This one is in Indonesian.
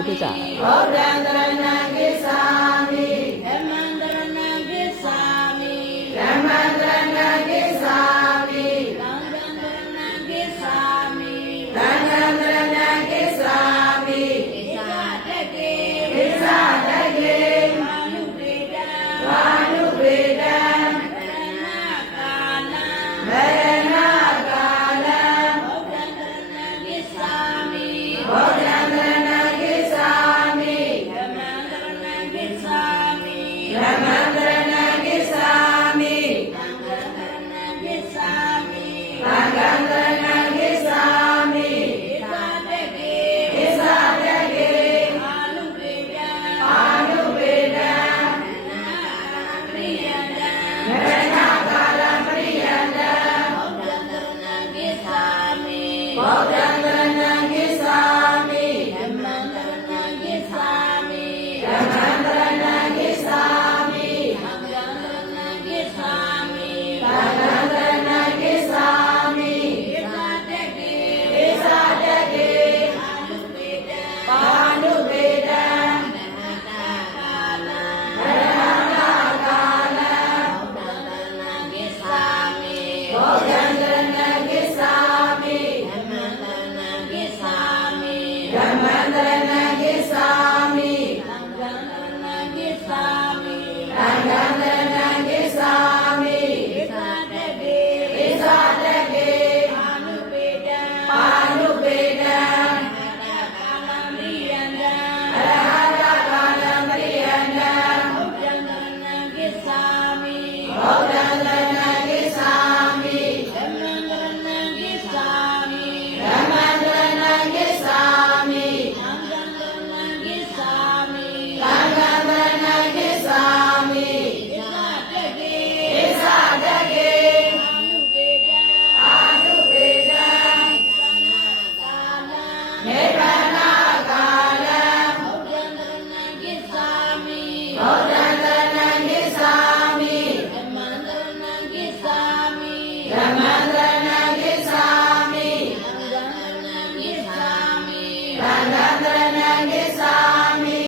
ಹೋಗುತ್ತಾರೆ Well Sami, Langgang Sami,